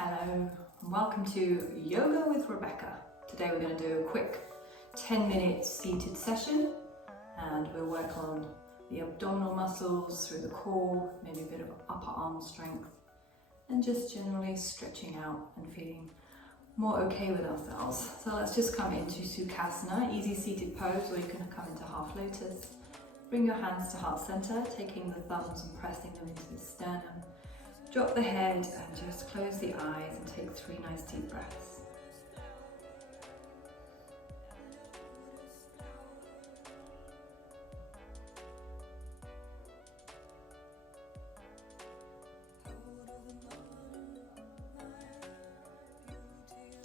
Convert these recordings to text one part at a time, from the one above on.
Hello and welcome to Yoga with Rebekah. Today we're going to do a quick 10-minute seated session and we'll work on the abdominal muscles through the core, maybe a bit of upper arm strength and just generally stretching out and feeling more okay with ourselves. So let's just come into Sukhasana, easy seated pose, or you can come into half lotus. Bring your hands to heart center, taking the thumbs and pressing them into the sternum. Drop the head and just close the eyes and take 3 nice deep breaths.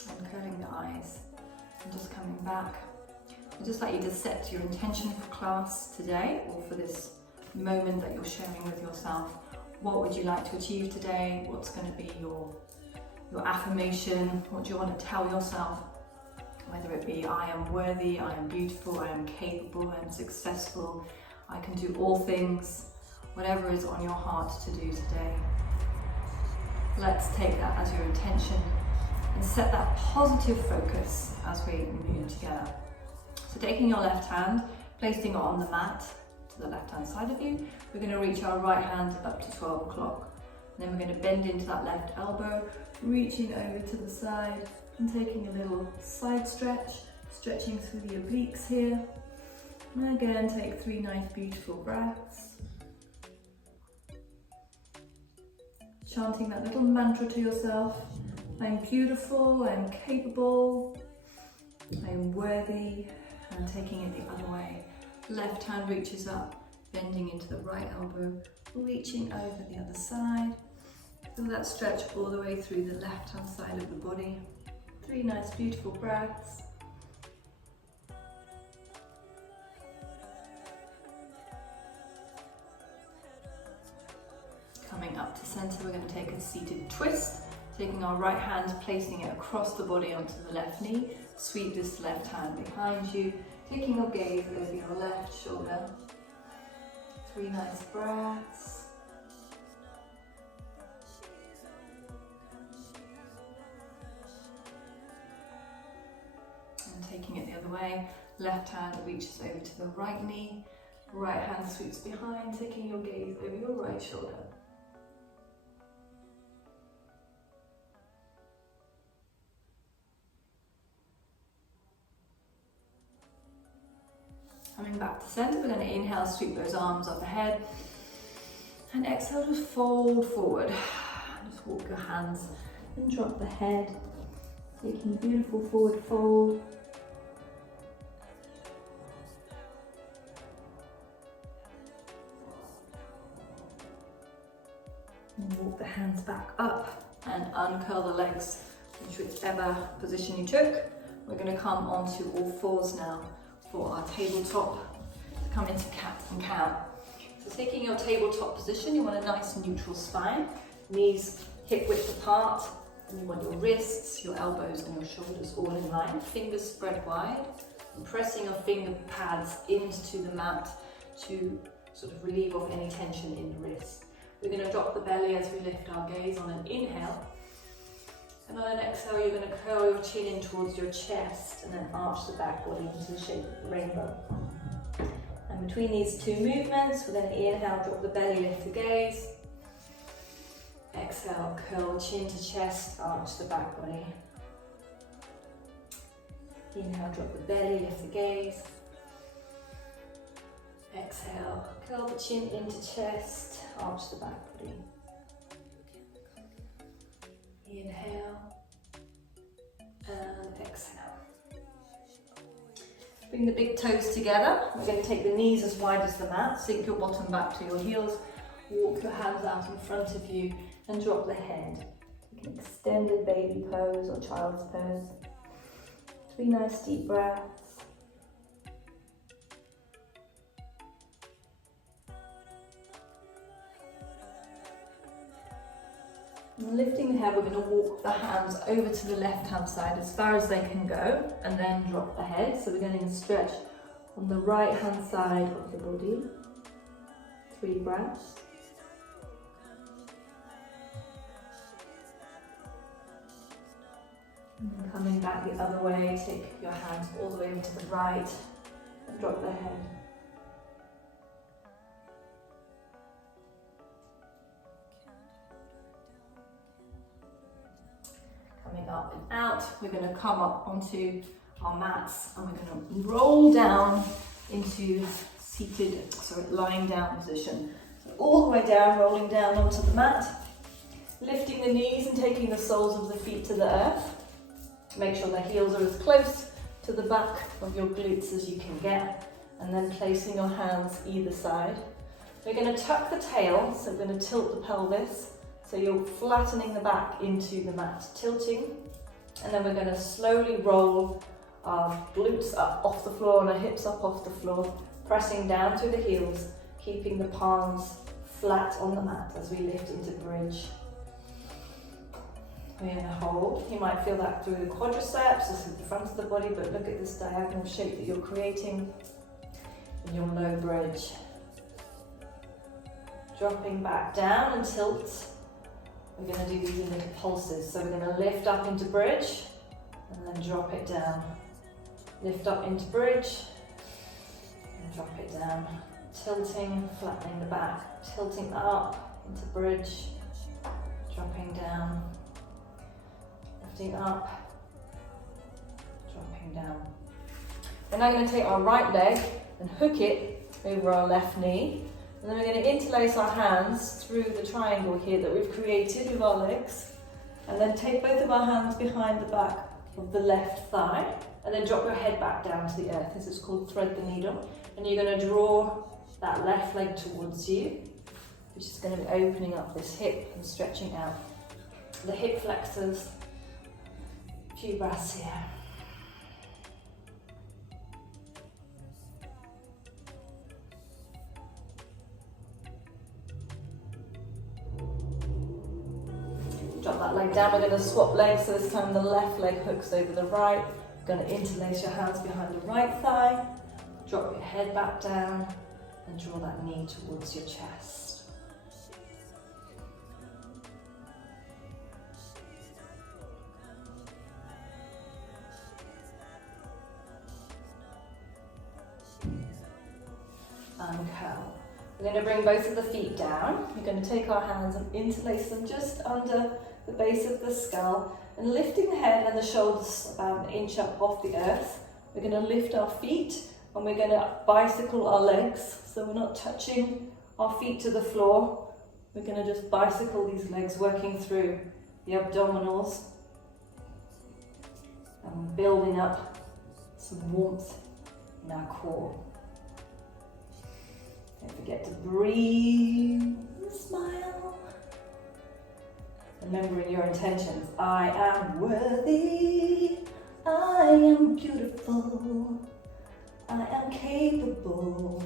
And curling the eyes and just coming back. I'd just like you to set your intention for class today or for this moment that you're sharing with yourself. What would you like to achieve today? What's going to be your affirmation? What do you want to tell yourself? Whether it be I am worthy, I am beautiful, I am capable, I am successful, I can do all things, whatever is on your heart to do today. Let's take that as your intention and set that positive focus as we move together. So taking your left hand, placing it on the mat, to the left hand side of you, we're going to reach our right hand up to 12 o'clock. And then we're going to bend into that left elbow, reaching over to the side and taking a little side stretch, stretching through the obliques here. And again, take 3 nice beautiful breaths. Chanting that little mantra to yourself. I'm beautiful, I'm capable, I'm worthy, and taking it the other way. Left hand reaches up, bending into the right elbow, reaching over the other side. Feel that stretch all the way through the left hand side of the body. 3 nice beautiful breaths. Coming up to center, we're going to take a seated twist, taking our right hand, placing it across the body onto the left knee. Sweep this left hand behind you, taking your gaze over your left shoulder. 3 nice breaths. And taking it the other way, left hand reaches over to the right knee, right hand sweeps behind, taking your gaze over your right shoulder. Coming back to center, we're going to inhale, sweep those arms up ahead, and exhale, just fold forward. Just walk your hands and drop the head, taking a beautiful forward fold. And walk the hands back up and uncurl the legs into whichever position you took. We're going to come onto all fours now for our tabletop, to come into cat and cow. So taking your tabletop position, you want a nice neutral spine, knees hip width apart, and you want your wrists, your elbows and your shoulders all in line, fingers spread wide, and pressing your finger pads into the mat to sort of relieve off any tension in the wrist. We're going to drop the belly as we lift our gaze on an inhale. And on an exhale, you're going to curl your chin in towards your chest and then arch the back body into the shape of the rainbow. And between these 2 movements, we're going to inhale, drop the belly, lift the gaze. Exhale, curl chin to chest, arch the back body. Inhale, drop the belly, lift the gaze. Exhale, curl the chin into chest, arch the back body. Inhale and exhale. Bring the big toes together. We're going to take the knees as wide as the mat. Sink your bottom back to your heels. Walk your hands out in front of you and drop the head. Take an extended baby pose or child's pose. 3 nice deep breaths. And lifting the head, we're going to walk the hands over to the left hand side as far as they can go and then drop the head. So we're going to stretch on the right hand side of the body. 3 breaths. And then coming back the other way, take your hands all the way over to the right and drop the head. Coming up and out, we're going to come up onto our mats and we're going to roll down into lying down position. So all the way down, rolling down onto the mat, lifting the knees and taking the soles of the feet to the earth. Make sure the heels are as close to the back of your glutes as you can get, and then placing your hands either side. We're going to tuck the tail, so we're going to tilt the pelvis, so you're flattening the back into the mat, tilting, and then we're going to slowly roll our glutes up off the floor and our hips up off the floor, pressing down through the heels, keeping the palms flat on the mat as we lift into bridge. We're going to hold. You might feel that through the quadriceps, this is the front of the body, but look at this diagonal shape that you're creating in your low bridge. Dropping back down and tilt. We're going to do these in little pulses. So we're going to lift up into bridge and then drop it down. Lift up into bridge and drop it down. Tilting, flattening the back, tilting up into bridge, dropping down, lifting up, dropping down. We're now going to take our right leg and hook it over our left knee, and then we're going to interlace our hands through the triangle here that we've created with our legs, and then take both of our hands behind the back of the left thigh, and then drop your head back down to the earth. This is called thread the needle, and you're going to draw that left leg towards you, which is going to be opening up this hip and stretching out the hip flexors. A few breaths here. Drop that leg down. We're going to swap legs, so this time the left leg hooks over the right. You're going to interlace your hands behind the right thigh, drop your head back down, and draw that knee towards your chest. And curl. We're going to bring both of the feet down. We're going to take our hands and interlace them just under the base of the skull, and lifting the head and the shoulders about an inch up off the earth. We're going to lift our feet and we're going to bicycle our legs, so we're not touching our feet to the floor. We're going to just bicycle these legs, working through the abdominals and building up some warmth in our core. Don't forget to breathe and smile. Remembering your intentions. I am worthy, I am beautiful, I am capable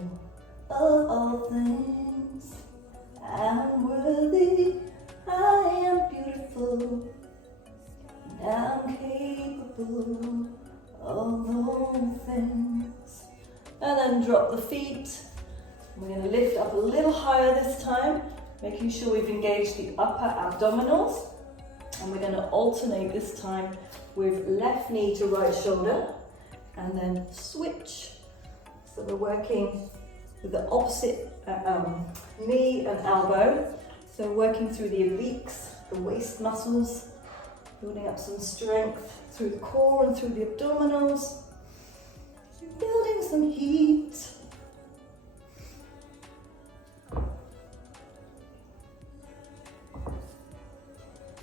of all things. I am worthy, I am beautiful, and I am capable of all things. And then drop the feet. We're going to lift up a little higher this time, making sure we've engaged the upper abdominals. And we're going to alternate this time with left knee to right shoulder, and then switch. So we're working with the opposite knee and elbow. So working through the obliques, the waist muscles, building up some strength through the core and through the abdominals, building some heat.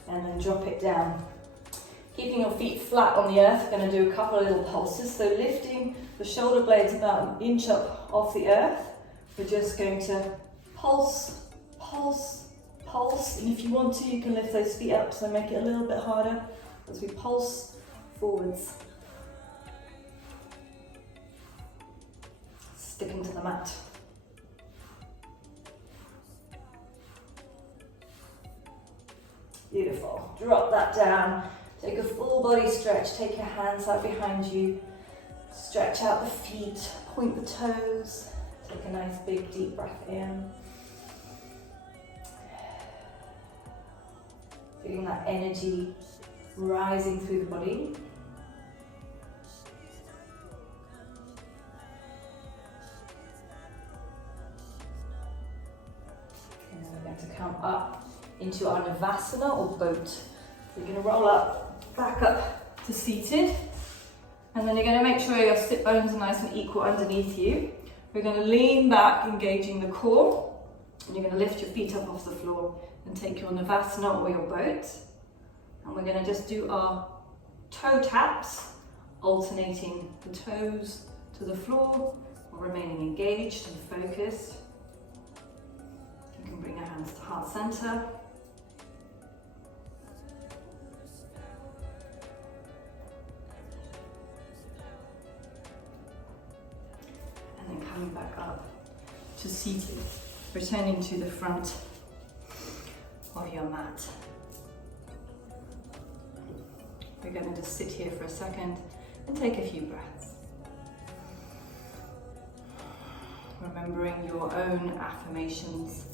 And then drop it down. Keeping your feet flat on the earth, we're going to do a couple of little pulses. So lifting the shoulder blades about an inch up off the earth. We're just going to pulse, pulse, pulse. And if you want to, you can lift those feet up, so make it a little bit harder as we pulse forwards. Sticking to the mat. Beautiful. Drop that down. Take a full body stretch. Take your hands out behind you. Stretch out the feet. Point the toes. Take a nice big deep breath in. Feeling that energy rising through the body. And then we're going to come up into our Navasana or boat. So you're going to roll up, back up to seated. And then you're going to make sure your sit bones are nice and equal underneath you. We're going to lean back, engaging the core. And you're going to lift your feet up off the floor and take your Navasana or your boat. And we're going to just do our toe taps, alternating the toes to the floor while remaining engaged and focused. You can bring your hands to heart center. And then coming back up to seated, returning to the front of your mat. We're going to just sit here for a second and take a few breaths. Remembering your own affirmations.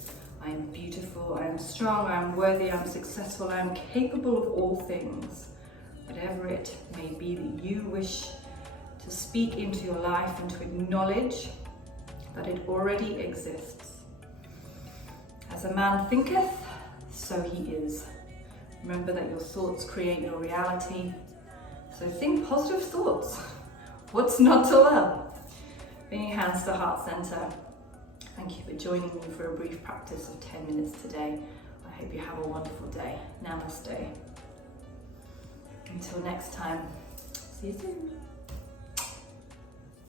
I am beautiful, I am strong, I am worthy, I am successful, I am capable of all things. Whatever it may be that you wish to speak into your life and to acknowledge that it already exists. As a man thinketh, so he is. Remember that your thoughts create your reality. So think positive thoughts. What's not to love? Bring your hands to heart center. Thank you for joining me for a brief practice of 10 minutes today. I hope you have a wonderful day. Namaste. Until next time, see you soon.